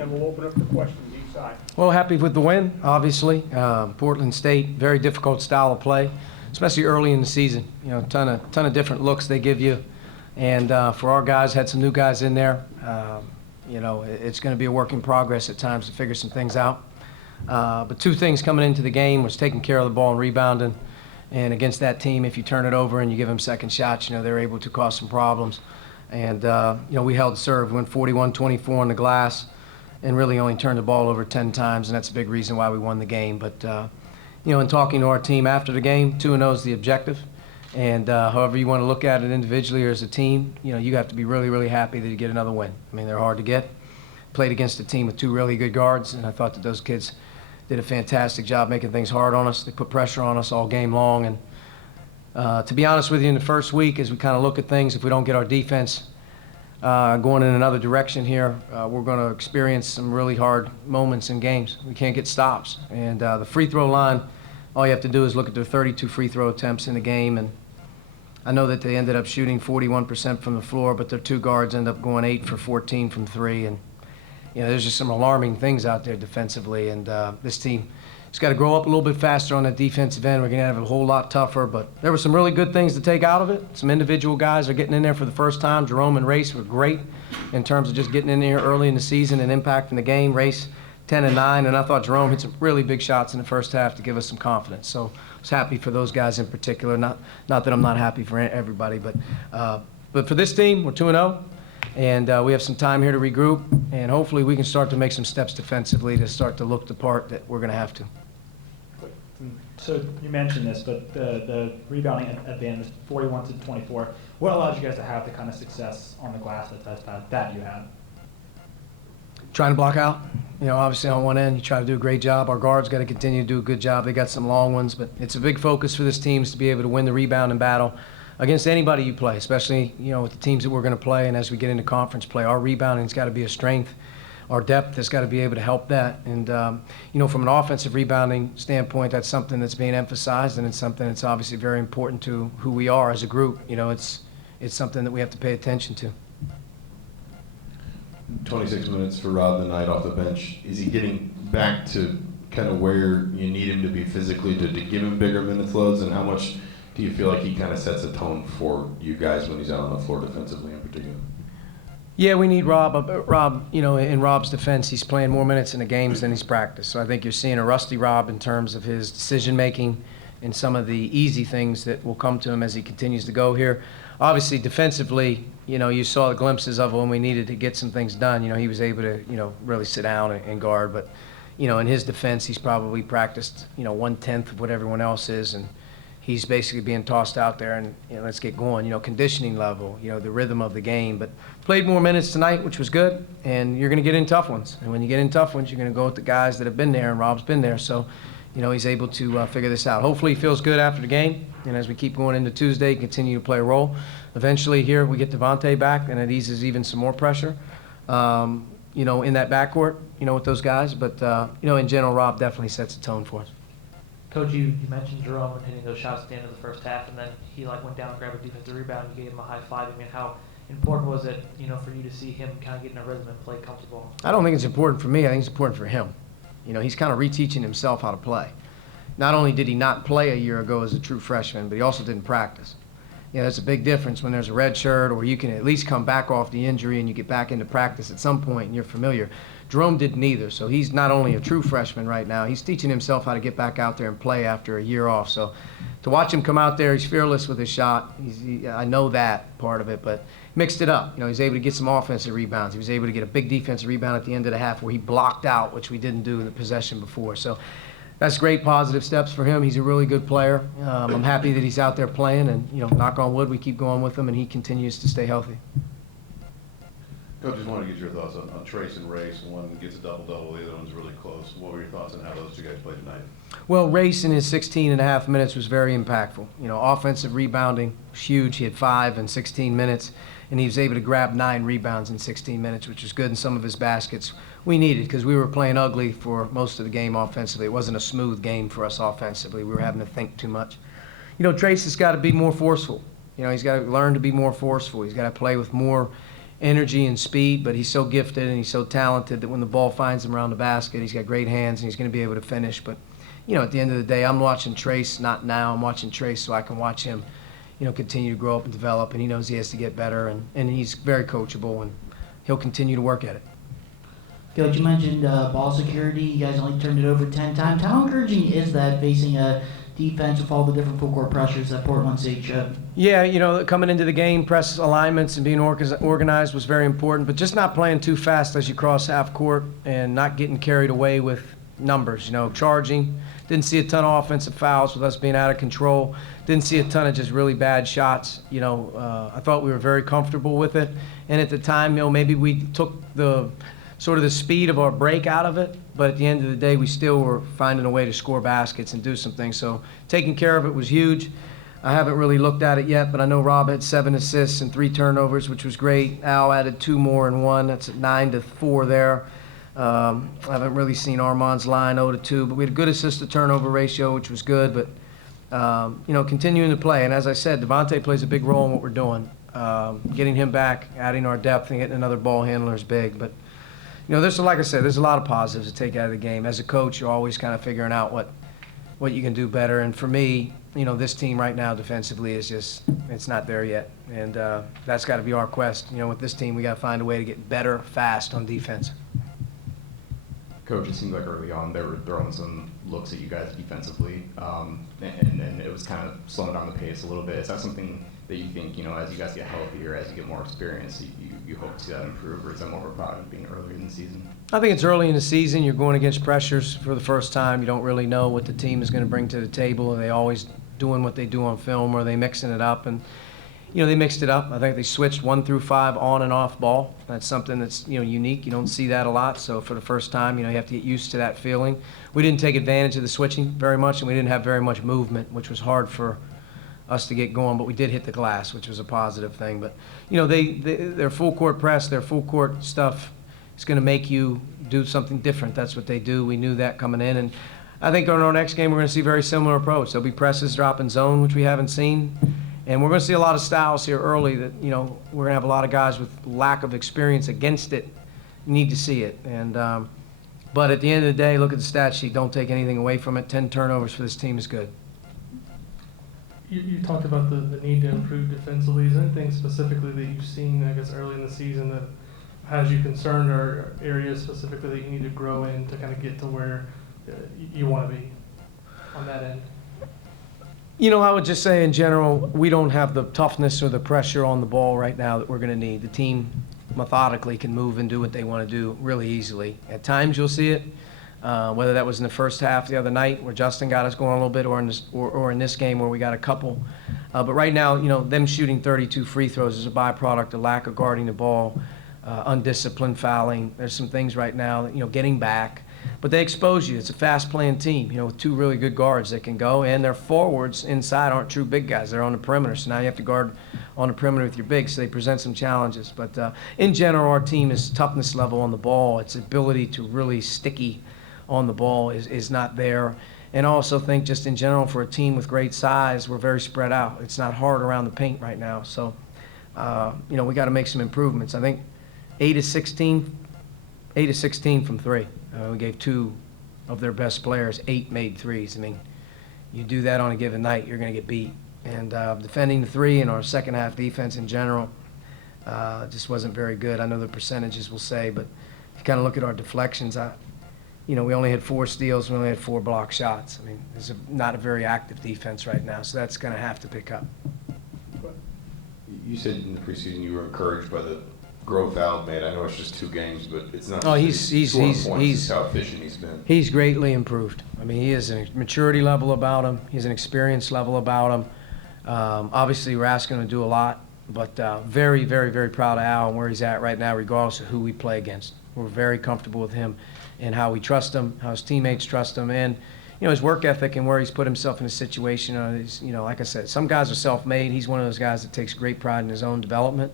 And we'll open up for questions each side. Well, happy with the win, obviously. Portland State, very difficult style of play, especially early in the season. You know, ton of different looks they give you. And for our guys, had some new guys in there. You know, it's going to be a work in progress at times to figure some things out. But two things coming into the game was taking care of the ball and rebounding. And against that team, if you turn it over and you give them second shots, you know, they're able to cause some problems. And, you know, we held serve, went 41-24 on the glass, and really only turned the ball over 10 times, and that's a big reason why we won the game. But, you know, in talking to our team after the game, 2-0 is the objective. And however you want to look at it individually or as a team, you know, you have to be really, really happy that you get another win. I mean, they're hard to get. Played against a team with two really good guards, and I thought that those kids did a fantastic job making things hard on us. They put pressure on us all game long. And to be honest with you, in the first week, as we kind of look at things, if we don't get our defense going in another direction here, we're going to experience some really hard moments in games. We can't get stops. And the free throw line, all you have to do is look at their 32 free throw attempts in the game. And I know that they ended up shooting 41% from the floor, but their two guards end up going 8 for 14 from three. And, you know, there's just some alarming things out there defensively. And this team has got to grow up a little bit faster on the defensive end. We're going to have it a whole lot tougher. But there were some really good things to take out of it. Some individual guys are getting in there for the first time. Jerome and Race were great in terms of just getting in there early in the season and impacting the game. Race 10 and 9, and I thought Jerome hit some really big shots in the first half to give us some confidence. So I was happy for those guys in particular. Not that I'm not happy for everybody, but for this team, we're 2-0. And we have some time here to regroup, and hopefully we can start to make some steps defensively to start to look the part that we're going to have to. So you mentioned this, but the rebounding at the end is 41-24. What allowed you guys to have the kind of success on the glass that you had? Trying to block out. You know, obviously on one end, you try to do a great job. Our guards got to continue to do a good job. They got some long ones, but it's a big focus for this team is to be able to win the rebound and battle against anybody you play, especially, you know, with the teams that we're going to play. And as we get into conference play, our rebounding's got to be a strength. Our depth has got to be able to help that. And, you know, from an offensive rebounding standpoint, that's something that's being emphasized, and it's something that's obviously very important to who we are as a group. You know, it's something that we have to pay attention to. 26 minutes for Rob tonight off the bench. Is he getting back to kind of where you need him to be physically to give him bigger minutes loads? And how much do you feel like he kind of sets a tone for you guys when he's out on the floor defensively in particular? Yeah, we need Rob. Rob, you know, in Rob's defense, he's playing more minutes in the games than he's practiced. So I think you're seeing a rusty Rob in terms of his decision-making and some of the easy things that will come to him as he continues to go here. Obviously, defensively, you know, you saw the glimpses of when we needed to get some things done. You know, he was able to, you know, really sit down and guard. But, you know, in his defense, he's probably practiced, you know, 1/10 of what everyone else is. And he's basically being tossed out there and, you know, let's get going. You know, conditioning level, you know, the rhythm of the game. But played more minutes tonight, which was good. And you're going to get in tough ones. And when you get in tough ones, you're going to go with the guys that have been there, and Rob's been there. So, you know, he's able to figure this out. Hopefully he feels good after the game. And as we keep going into Tuesday, continue to play a role. Eventually here we get Devontae back, and it eases even some more pressure, you know, in that backcourt, you know, with those guys. But, you know, in general, Rob definitely sets the tone for us. Coach, you mentioned Jerome and hitting those shots at the end of the first half, and then he went down and grabbed a defensive rebound and you gave him a high five. I mean, how important was it, you know, for you to see him kind of get in a rhythm and play comfortable? I don't think it's important for me. I think it's important for him. You know, he's kind of reteaching himself how to play. Not only did he not play a year ago as a true freshman, but he also didn't practice. You know, there's a big difference when there's a red shirt, or you can at least come back off the injury and you get back into practice at some point and you're familiar. Jerome didn't either, so he's not only a true freshman right now, he's teaching himself how to get back out there and play after a year off. So to watch him come out there, he's fearless with his shot. I know that part of it, but mixed it up. You know, he's able to get some offensive rebounds. He was able to get a big defensive rebound at the end of the half where he blocked out, which we didn't do in the possession before. So that's great positive steps for him. He's a really good player. I'm happy that he's out there playing, and, you know, knock on wood, we keep going with him and he continues to stay healthy. Coach, just wanted to get your thoughts on Trace and Race. One gets a double-double, the other one's really close. What were your thoughts on how those two guys played tonight? Well, Race in his 16.5 minutes was very impactful. You know, offensive rebounding was huge. He had 5 in 16 minutes, and he was able to grab 9 rebounds in 16 minutes, which was good in some of his baskets. We needed, because we were playing ugly for most of the game offensively. It wasn't a smooth game for us offensively. We were having to think too much. You know, Trace has got to be more forceful. You know, he's got to learn to be more forceful. He's got to play with more energy and speed, but he's so gifted and he's so talented that when the ball finds him around the basket, he's got great hands and he's going to be able to finish. But, at the end of the day, I'm watching Trace, not now. I'm watching Trace so I can watch him, continue to grow up and develop, and he knows he has to get better, and he's very coachable, and he'll continue to work at it. Coach, you mentioned ball security. You guys only turned it over 10 times. How encouraging is that facing a defense with all the different full court pressures that Portland State showed? Yeah, coming into the game, press alignments and being organized was very important, but just not playing too fast as you cross half court and not getting carried away with numbers, charging. Didn't see a ton of offensive fouls with us being out of control. Didn't see a ton of just really bad shots. I thought we were very comfortable with it. And at the time, maybe we took the sort of the speed of our break out of it, but at the end of the day, we still were finding a way to score baskets and do some things. So taking care of it was huge. I haven't really looked at it yet, but I know Rob had 7 assists and 3 turnovers, which was great. Al added 2 more and 1. That's at 9-4 there. I haven't really seen Armand's line 0-2, but we had a good assist-to-turnover ratio, which was good. But, continuing to play. And as I said, Devontae plays a big role in what we're doing. Getting him back, adding our depth, and getting another ball handler is big. But, like I said, there's a lot of positives to take out of the game. As a coach, you're always kind of figuring out what you can do better. And for me, this team right now defensively is just, it's not there yet. And that's got to be our quest. With this team, we got to find a way to get better fast on defense. Coach, it seemed like early on they were throwing some looks at you guys defensively, and it was kind of slowing down the pace a little bit. Is that something that you think, as you guys get healthier, as you get more experience, you hope to see that improve, or is that more of a product of being earlier in the season? I think it's early in the season. You're going against pressures for the first time. You don't really know what the team is going to bring to the table. Are they always doing what they do on film, or are they mixing it up? And they mixed it up. I think they switched 1 through 5 on and off ball. That's something that's unique. You don't see that a lot. So for the first time, you have to get used to that feeling. We didn't take advantage of the switching very much, and we didn't have very much movement, which was hard for us to get going. But we did hit the glass, which was a positive thing. But their full court press, their full court stuff is going to make you do something different. That's what they do. We knew that coming in, and I think on our next game we're going to see a very similar approach. There'll be presses dropping zone, which we haven't seen. And we're going to see a lot of styles here early that, we're going to have a lot of guys with lack of experience against it need to see it. And but at the end of the day, look at the stat sheet. Don't take anything away from it. 10 turnovers for this team is good. You talked about the need to improve defensively. Is there anything specifically that you've seen, I guess, early in the season that has you concerned, or areas specifically that you need to grow in to kind of get to where you want to be on that end? I would just say in general, we don't have the toughness or the pressure on the ball right now that we're going to need. The team methodically can move and do what they want to do really easily. At times you'll see it, whether that was in the first half the other night where Justin got us going a little bit, or in this game where we got a couple. But right now, them shooting 32 free throws is a byproduct of lack of guarding the ball, undisciplined fouling. There's some things right now, getting back. But they expose you. It's a fast-playing team, with 2 really good guards that can go, and their forwards inside aren't true big guys. They're on the perimeter, so now you have to guard on the perimeter with your bigs, so they present some challenges. But in general, our team is toughness level on the ball. Its ability to really sticky on the ball is not there. And I also think just in general for a team with great size, we're very spread out. It's not hard around the paint right now. So, we got to make some improvements. I think 8 of 16 from 3. We gave 2 of their best players 8 made threes. I mean, you do that on a given night, you're going to get beat. And defending the 3 and our second half defense in general just wasn't very good. I know the percentages will say, but if you kind of look at our deflections, we only had 4 steals, we only had 4 block shots. I mean, it's not a very active defense right now, so that's going to have to pick up. You said in the preseason you were encouraged by the growth Al made. I know it's just 2 games, but it's not. Oh, just he's how efficient he's been. He's greatly improved. I mean, he has a maturity level about him. He has an experience level about him. Obviously, we're asking him to do a lot, but very, very, very proud of Al and where he's at right now, regardless of who we play against. We're very comfortable with him and how we trust him, how his teammates trust him, and his work ethic and where he's put himself in a situation. Like I said, some guys are self-made. He's one of those guys that takes great pride in his own development.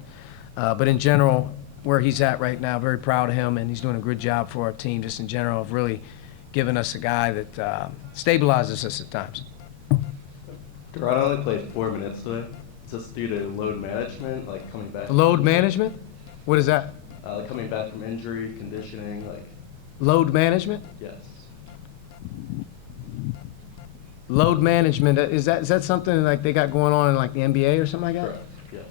But in general, where he's at right now, very proud of him, and he's doing a good job for our team just in general of really giving us a guy that stabilizes us at times. Toronto only played 4 minutes today. Is this due to load management, like coming back? Load management? What is that? Like coming back from injury, conditioning, like, Load management? yes. Load management, is that something like they got going on in like the NBA or something like that? Correct, yes.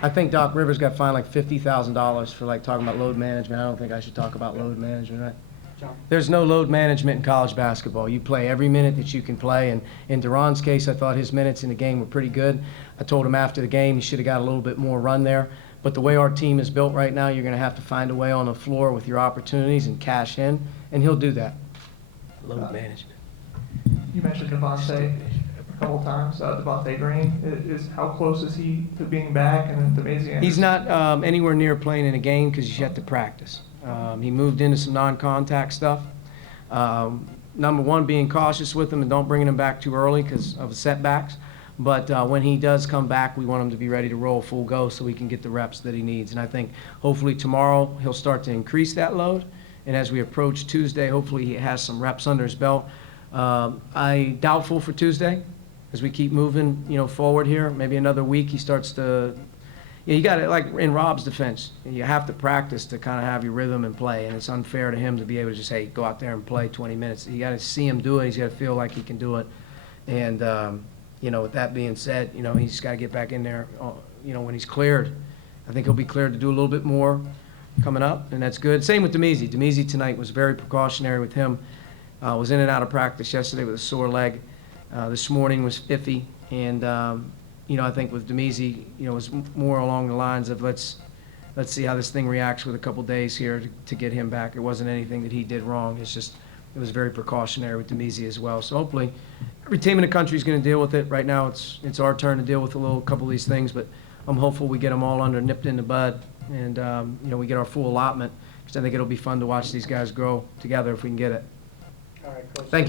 I think Doc Rivers got fined like $50,000 for like talking about load management. I don't think I should talk about load management, right? John? There's no load management in college basketball. You play every minute that you can play, and in Duran's case, I thought his minutes in the game were pretty good. I told him after the game he should have got a little bit more run there. But the way our team is built right now, you're going to have to find a way on the floor with your opportunities and cash in, and he'll do that. Load management. You mentioned Devontae a couple times. Devontae Green, is how close is he to being back? And then Demazie He's Anderson? not anywhere near playing in a game because you have to practice. He moved into some non-contact stuff. Number one, being cautious with him and don't bring him back too early because of setbacks. But when he does come back, we want him to be ready to roll full go so he can get the reps that he needs. And I think hopefully tomorrow he'll start to increase that load. And as we approach Tuesday, hopefully he has some reps under his belt. I doubtful for Tuesday as we keep moving, forward here. Maybe another week he starts to. You got to, like in Rob's defense, you have to practice to kind of have your rhythm and play, and it's unfair to him to be able to just, hey, go out there and play 20 minutes. You got to see him do it. He's got to feel like he can do it. And, with that being said, he's got to get back in there, when he's cleared. I think he'll be cleared to do a little bit more coming up, and that's good. Same with Demazie. Demazie tonight was very precautionary with him. Was in and out of practice yesterday with a sore leg. This morning was iffy, and I think with Demazie, it was more along the lines of let's see how this thing reacts with a couple days here to get him back. It wasn't anything that he did wrong. It was very precautionary with Demazie as well. So hopefully, every team in the country is going to deal with it. Right now, it's our turn to deal with a couple of these things, but I'm hopeful we get them all nipped in the bud, and we get our full allotment because I think it'll be fun to watch these guys grow together if we can get it. All right, Coach. Thank you.